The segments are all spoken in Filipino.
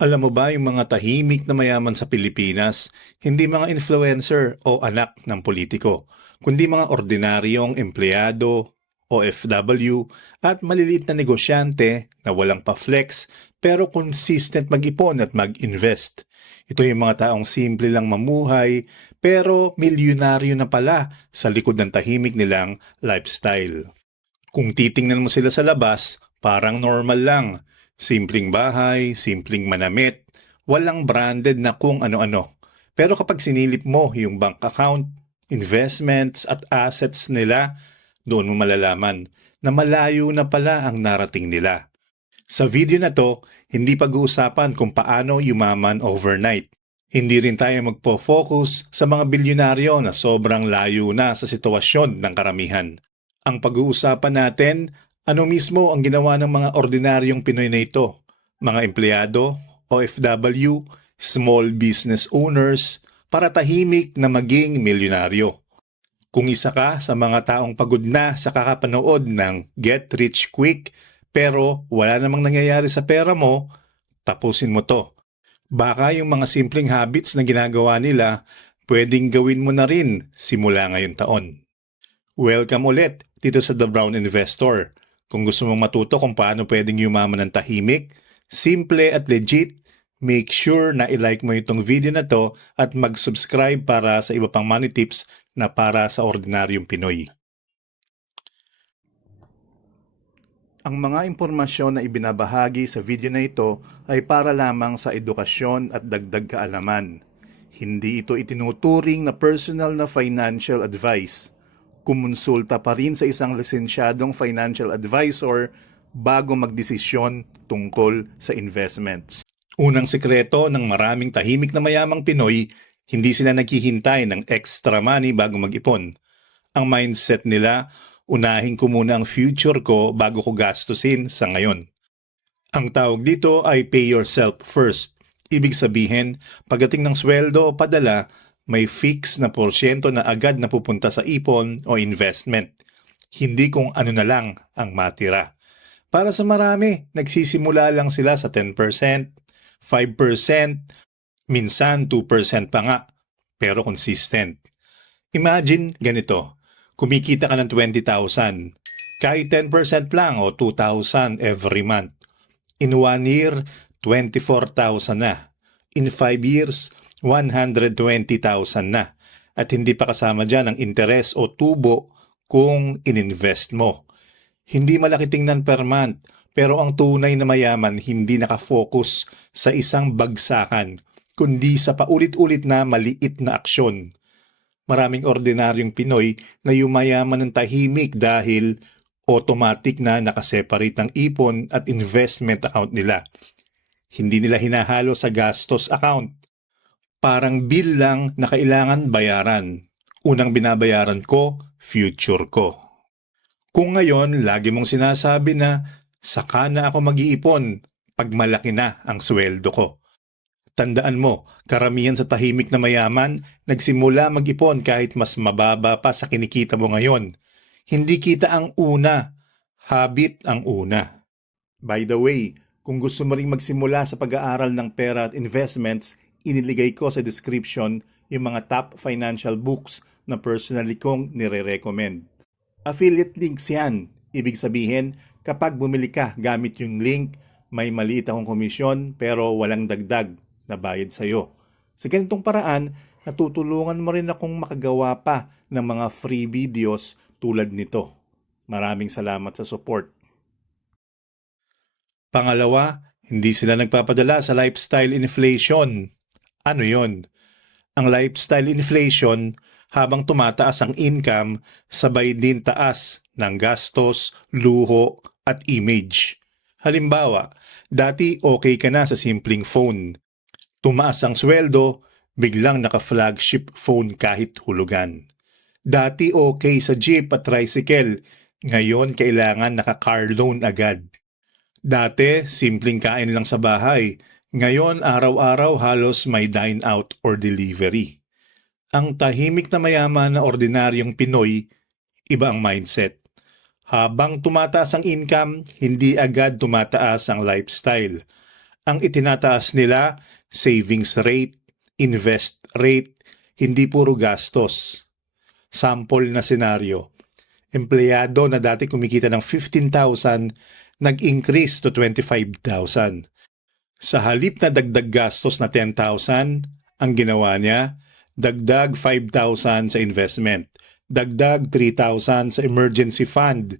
Alam mo ba yung mga tahimik na mayaman sa Pilipinas, hindi mga influencer o anak ng politiko, kundi mga ordinaryong empleyado, OFW, at maliliit na negosyante na walang pa-flex pero consistent mag-ipon at mag-invest. Ito yung mga taong simple lang mamuhay pero milyonaryo na pala sa likod ng tahimik nilang lifestyle. Kung titingnan mo sila sa labas, parang normal lang. Simpleng bahay, simpleng manamit, walang branded na kung ano-ano. Pero kapag sinilip mo yung bank account, investments at assets nila, doon mo malalaman na malayo na pala ang narating nila. Sa video na to, hindi pag-uusapan kung paano yumaman overnight. Hindi rin tayo magpo-focus sa mga bilyonaryo na sobrang layo na sa sitwasyon ng karamihan. Ang pag-uusapan natin, ano mismo ang ginawa ng mga ordinaryong Pinoy na ito? Mga empleyado, OFW, small business owners, para tahimik na maging milyonaryo. Kung isa ka sa mga taong pagod na sa kakapanood ng Get Rich Quick pero wala namang nangyayari sa pera mo, tapusin mo to. Baka yung mga simpleng habits na ginagawa nila, pwedeng gawin mo na rin simula ngayon taon. Welcome ulit dito sa The Brown Investor. Kung gusto mong matuto kung paano pwedeng yumaman ng tahimik, simple at legit, make sure na i-like mo itong video na to at mag-subscribe para sa iba pang money tips na para sa ordinaryong Pinoy. Ang mga impormasyon na ibinabahagi sa video na ito ay para lamang sa edukasyon at dagdag kaalaman. Hindi ito itinuturing na personal na financial advice. Kumonsulta pa rin sa isang lisensyadong financial advisor bago magdesisyon tungkol sa investments. Unang sekreto ng maraming tahimik na mayamang Pinoy, hindi sila naghihintay ng extra money bago mag-ipon. Ang mindset nila, unahin ko muna ang future ko bago ko gastusin sa ngayon. Ang tawag dito ay pay yourself first. Ibig sabihin, pagdating ng sweldo o padala, may fix na porsyento na agad na pupunta sa ipon o investment. Hindi kung ano na lang ang matira. Para sa marami, nagsisimula lang sila sa 10%, 5%, minsan 2% pa nga, pero consistent. Imagine ganito, kumikita ka ng 20,000, kahit 10% lang o 2,000 every month. In one year, 24,000 na. In 5 years, 120,000 na. At hindi pa kasama dyan ang interes o tubo kung ininvest mo. Hindi malaki tingnan per month, pero ang tunay na mayaman hindi nakafocus sa isang bagsakan, kundi sa paulit-ulit na maliit na aksyon. Maraming ordinaryong Pinoy na yumayaman ng tahimik dahil automatic na nakaseparate ang ipon at investment account nila. Hindi nila hinahalo sa gastos account. Parang bill lang na kailangan bayaran. Unang binabayaran ko, future ko. Kung ngayon, lagi mong sinasabi na saka na ako mag-iipon pag malaki na ang sweldo ko. Tandaan mo, karamihan sa tahimik na mayaman, nagsimula mag-ipon kahit mas mababa pa sa kinikita mo ngayon. Hindi kita ang una, habit ang una. By the way, kung gusto mo ring magsimula sa pag-aaral ng pera at investments, iniligay ko sa description yung mga top financial books na personally kong nire-recommend. Affiliate links yan. Ibig sabihin, kapag bumili ka gamit yung link, may maliit akong komisyon pero walang dagdag na bayad sa'yo. Sa ganitong paraan, natutulungan mo rin akong makagawa pa ng mga free videos tulad nito. Maraming salamat sa support. Pangalawa, hindi sila nagpapadala sa lifestyle inflation. Ano yon? Ang lifestyle inflation, habang tumataas ang income, sabay din taas ng gastos, luho at image. Halimbawa, dati okay ka na sa simpleng phone. Tumaas ang sweldo, biglang naka-flagship phone kahit hulugan. Dati okay sa jeep at tricycle, ngayon kailangan naka-car loan agad. Dati, simpleng kain lang sa bahay. Ngayon, araw-araw halos may dine out or delivery. Ang tahimik na mayaman na ordinaryong Pinoy, iba ang mindset. Habang tumataas ang income, hindi agad tumataas ang lifestyle. Ang itinataas nila, savings rate, invest rate, hindi puro gastos. Sample na senaryo. Empleyado na dati kumikita ng 15,000, nag-increase to 25,000. Sa halip na dagdag gastos na 10,000, ang ginawa niya, dagdag 5,000 sa investment, dagdag 3,000 sa emergency fund.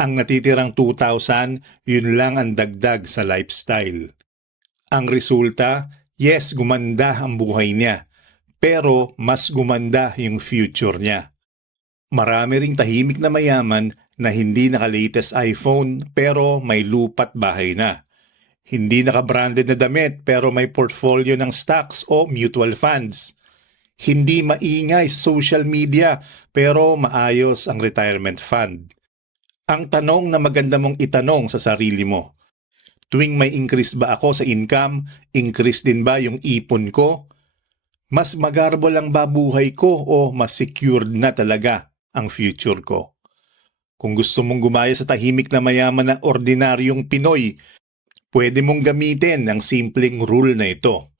Ang natitirang 2,000, yun lang ang dagdag sa lifestyle. Ang resulta, yes, gumanda ang buhay niya, pero mas gumanda yung future niya. Marami ring tahimik na mayaman na hindi naka-latest iPhone pero may lupat bahay na. Hindi naka-branded na damit pero may portfolio ng stocks o mutual funds. Hindi maingay social media pero maayos ang retirement fund. Ang tanong na maganda mong itanong sa sarili mo, tuwing may increase ba ako sa income, increase din ba yung ipon ko? Mas magarbo lang ba buhay ko o mas secured na talaga ang future ko? Kung gusto mong gumaya sa tahimik na mayaman na ordinaryong Pinoy, pwede mong gamitin ang simpleng rule na ito.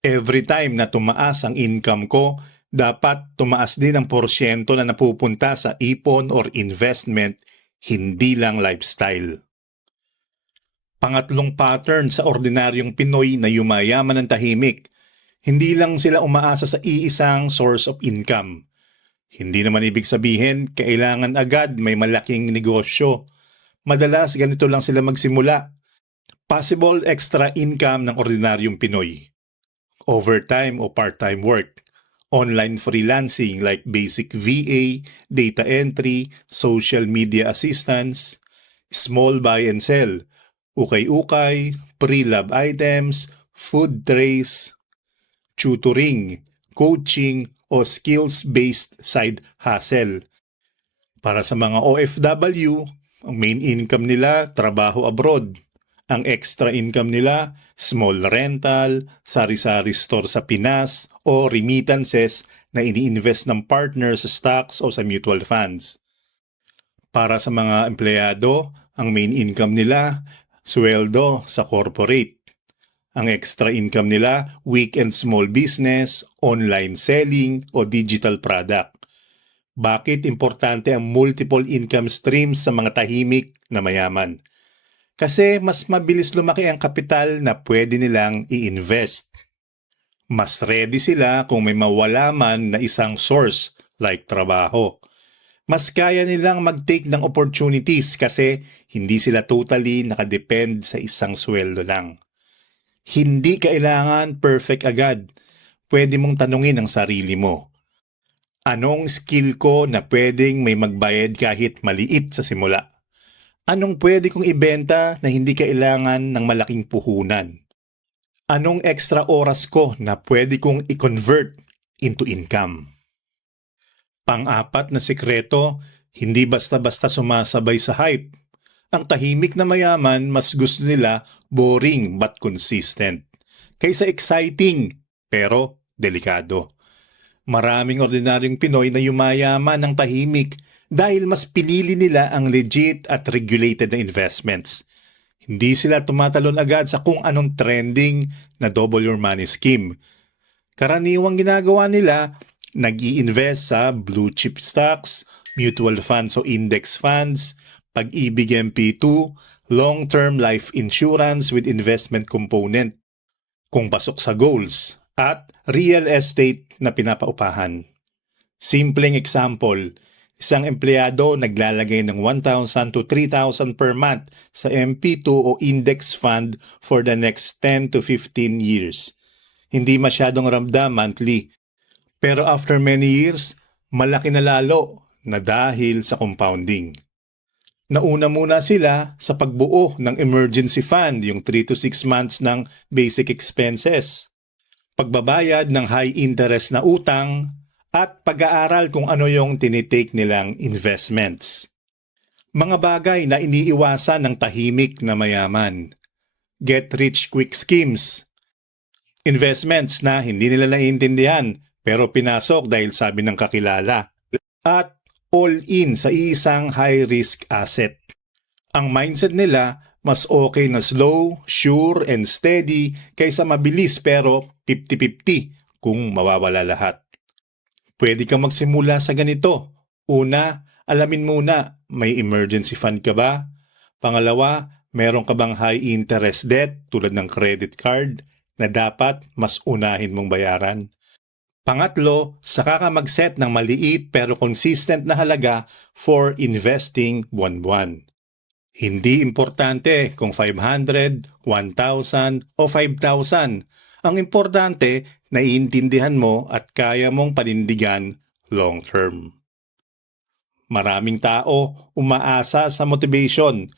Every time na tumaas ang income ko, dapat tumaas din ang porsyento na napupunta sa ipon or investment, hindi lang lifestyle. Pangatlong pattern sa ordinaryong Pinoy na yumayaman ng tahimik, hindi lang sila umaasa sa iisang source of income. Hindi naman ibig sabihin kailangan agad may malaking negosyo. Madalas ganito lang sila magsimula. Possible extra income ng ordinaryong Pinoy. Overtime o part-time work. Online freelancing like basic VA, data entry, social media assistance, small buy and sell, ukay-ukay, pre-lab items, food trays, tutoring, coaching, o skills-based side hustle. Para sa mga OFW, ang main income nila, trabaho abroad. Ang extra income nila, small rental, sari-sari store sa Pinas, o remittances na ini-invest ng partner sa stocks o sa mutual funds. Para sa mga empleyado, ang main income nila, sweldo sa corporate. Ang extra income nila, weekend small business, online selling o digital product. Bakit importante ang multiple income streams sa mga tahimik na mayaman? Kasi mas mabilis lumaki ang kapital na pwede nilang i-invest. Mas ready sila kung may mawala man na isang source like trabaho. Mas kaya nilang mag-take ng opportunities kasi hindi sila totally nakadepend sa isang sweldo lang. Hindi kailangan perfect agad. Pwede mong tanungin ang sarili mo. Anong skill ko na pwedeng may magbayad kahit maliit sa simula? Anong pwede kong ibenta na hindi kailangan ng malaking puhunan? Anong extra oras ko na pwede kong i-convert into income? Pang-apat na sikreto, hindi basta-basta sumasabay sa hype. Ang tahimik na mayaman, mas gusto nila boring but consistent. Kaysa exciting, pero delikado. Maraming ordinaryong Pinoy na yumayaman ng tahimik dahil mas pinili nila ang legit at regulated na investments. Hindi sila tumatalon agad sa kung anong trending na double your money scheme. Karaniwang ginagawa nila, nag invest sa blue chip stocks, mutual funds o index funds, pag-ibig MP2, long-term life insurance with investment component, kung pasok sa goals, at real estate na pinapaupahan. Simpleng example, isang empleyado naglalagay ng 1,000 to 3,000 per month sa MP2 o index fund for the next 10 to 15 years. Hindi masyadong ramdam monthly. Pero after many years, malaki na lalo na dahil sa compounding. Nauna muna sila sa pagbuo ng emergency fund, yung 3 to 6 months ng basic expenses. Pagbabayad ng high interest na utang at pag-aaral kung ano yung tinitake nilang investments. Mga bagay na iniiwasan ng tahimik na mayaman. Get rich quick schemes. Investments na hindi nila naiintindihan pero pinasok dahil sabi ng kakilala. At all in sa isang high-risk asset. Ang mindset nila, Mas okay na slow, sure, and steady kaysa mabilis pero 50-50 kung mawawala lahat. Pwede kang magsimula sa ganito. Una, alamin muna, may emergency fund ka ba? Pangalawa, meron ka bang high interest debt tulad ng credit card na dapat mas unahin mong bayaran? Pangatlo, saka ka mag-set ng maliit pero consistent na halaga for investing buwan-buwan. Hindi importante kung 500, 1,000 o 5,000. Ang importante, naiintindihan mo at kaya mong panindigan long term. Maraming tao umaasa sa motivation,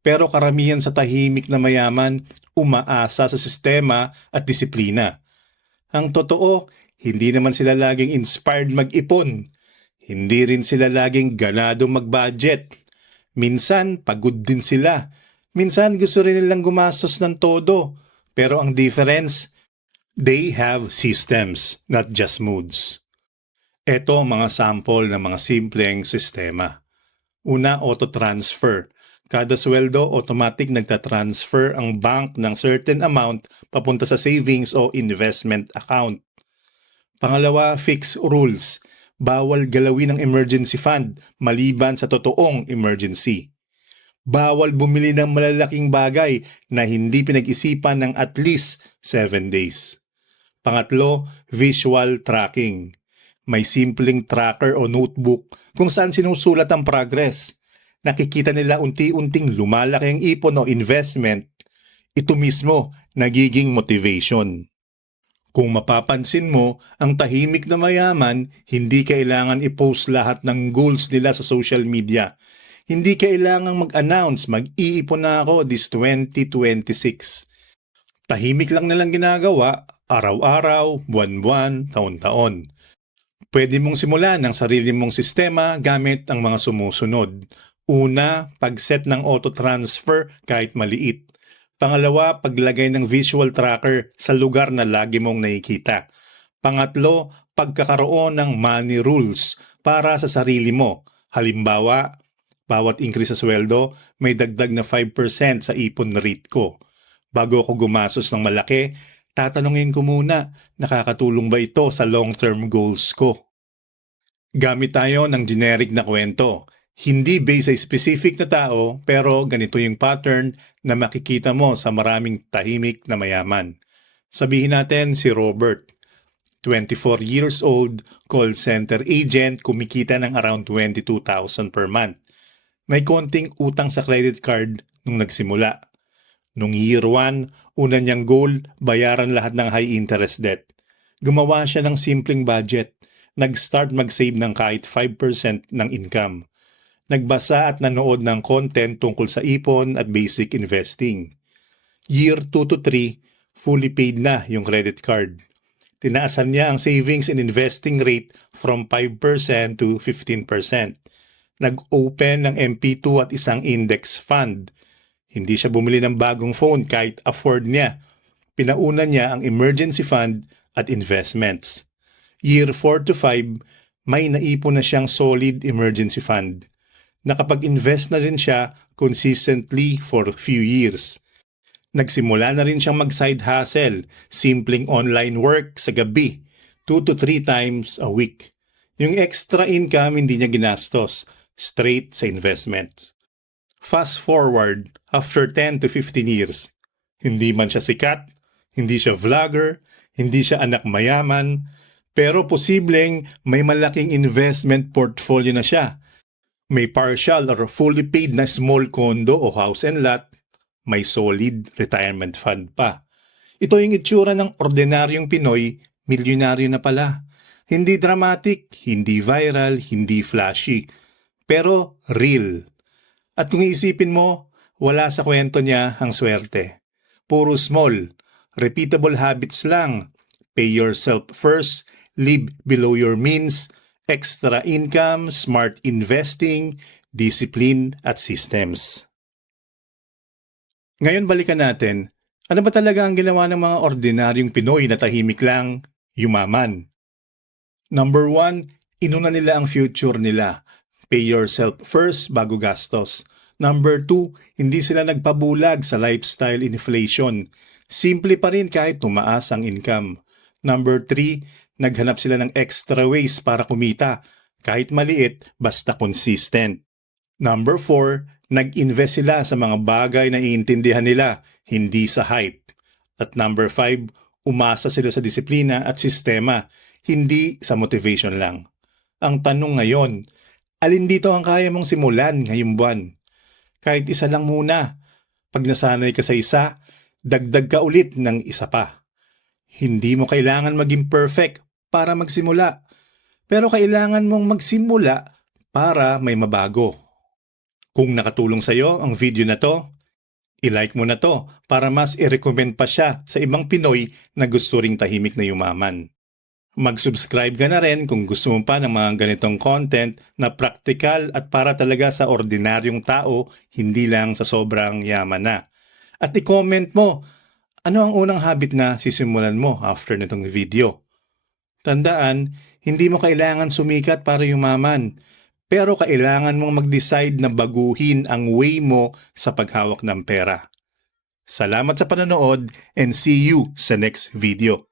pero karamihan sa tahimik na mayaman umaasa sa sistema at disiplina. Ang totoo, hindi naman sila laging inspired mag-ipon. Hindi rin sila laging ganado mag-budget. Minsan, pagod din sila. Minsan, gusto rin nilang gumastos ng todo. Pero ang difference, they have systems, not just moods. Ito ang mga sample ng mga simpleng sistema. Una, auto-transfer. Kada sweldo, automatic nagtatransfer ang bank ng certain amount papunta sa savings o investment account. Pangalawa, fixed rules. Bawal galawin ang emergency fund maliban sa totoong emergency. Bawal bumili ng malalaking bagay na hindi pinag-isipan ng at least 7 days. Pangatlo, visual tracking. May simpleng tracker o notebook kung saan sinusulat ang progress. Nakikita nila unti-unting lumalaki ang ipon o investment. Ito mismo nagiging motivation. Kung mapapansin mo, ang tahimik na mayaman, hindi kailangan i-post lahat ng goals nila sa social media. Hindi kailangan mag-announce, mag-iipon na ako this 2026. Tahimik lang nilang ginagawa, araw-araw, buwan-buwan, taon-taon. Pwede mong simulan ang sarili mong sistema gamit ang mga sumusunod. Una, pag-set ng auto-transfer kahit maliit. Pangalawa, paglagay ng visual tracker sa lugar na lagi mong nakikita. Pangatlo, pagkakaroon ng money rules para sa sarili mo. Halimbawa, bawat increase sa sweldo, may dagdag na 5% sa ipon rate ko. Bago ako gumasos ng malaki, tatanungin ko muna, nakakatulong ba ito sa long-term goals ko? Gamit tayo ng generic na kwento hindi based sa specific na tao pero ganito yung pattern na makikita mo sa maraming tahimik na mayaman. Sabihin natin si Robert, 24 years old, call center agent, kumikita ng around 22,000 per month. May konting utang sa credit card nung nagsimula. Nung year 1, una niyang goal, bayaran lahat ng high interest debt. Gumawa siya ng simpleng budget. Nag-start mag-save ng kahit 5% ng income nagbasa at nanood ng content tungkol sa ipon at basic investing. Year 2 to 3, fully paid na yung credit card. Tinaasan niya ang savings and investing rate from 5% to 15%. Nag-open ng MP2 at isang index fund. Hindi siya bumili ng bagong phone kahit afford niya. Pinauna niya ang emergency fund at investments. Year 4 to 5, may naipon na siyang solid emergency fund nakapag-invest na rin siya consistently for few years. Nagsimula na rin siyang mag-side hustle, simpleng online work sa gabi, 2 to 3 times a week. Yung extra income hindi niya ginastos, straight sa investment. Fast forward, after 10 to 15 years, hindi man siya sikat, hindi siya vlogger, hindi siya anak mayaman, pero posibleng may malaking investment portfolio na siya may partial or fully paid na small condo o house and lot, may solid retirement fund pa. Ito yung itsura ng ordinaryong Pinoy, milyonaryo na pala. Hindi dramatic, hindi viral, hindi flashy, pero real. At kung iisipin mo, wala sa kwento niya ang swerte. Puro small, repeatable habits lang. Pay yourself first, live below your means, extra income, smart investing, discipline at systems. Ngayon balikan natin, ano ba talaga ang ginawa ng mga ordinaryong Pinoy na tahimik lang, yumaman? Number one, inuna nila ang future nila. Pay yourself first bago gastos. Number two, hindi sila nagpabulag sa lifestyle inflation. Simple pa rin kahit tumaas ang income. Number three, naghanap sila ng extra ways para kumita. Kahit maliit, basta consistent. Number four, nag-invest sila sa mga bagay na iintindihan nila, hindi sa hype. At number five, umasa sila sa disiplina at sistema, hindi sa motivation lang. Ang tanong ngayon, alin dito ang kaya mong simulan ngayong buwan? Kahit isa lang muna. Pag nasanay ka sa isa, dagdag ka ulit ng isa pa. Hindi mo kailangan maging perfect para magsimula. Pero kailangan mong magsimula para may mabago. Kung nakatulong sa iyo ang video na to, i-like mo na to para mas i-recommend pa siya sa ibang Pinoy na gusto ring tahimik na yumaman. Mag-subscribe ka na rin kung gusto mo pa ng mga ganitong content na praktikal at para talaga sa ordinaryong tao, hindi lang sa sobrang yaman na. At i-comment mo, ano ang unang habit na sisimulan mo after nitong video? Tandaan, hindi mo kailangan sumikat para yumaman, pero kailangan mong mag-decide na baguhin ang way mo sa paghawak ng pera. Salamat sa panonood and see you sa next video.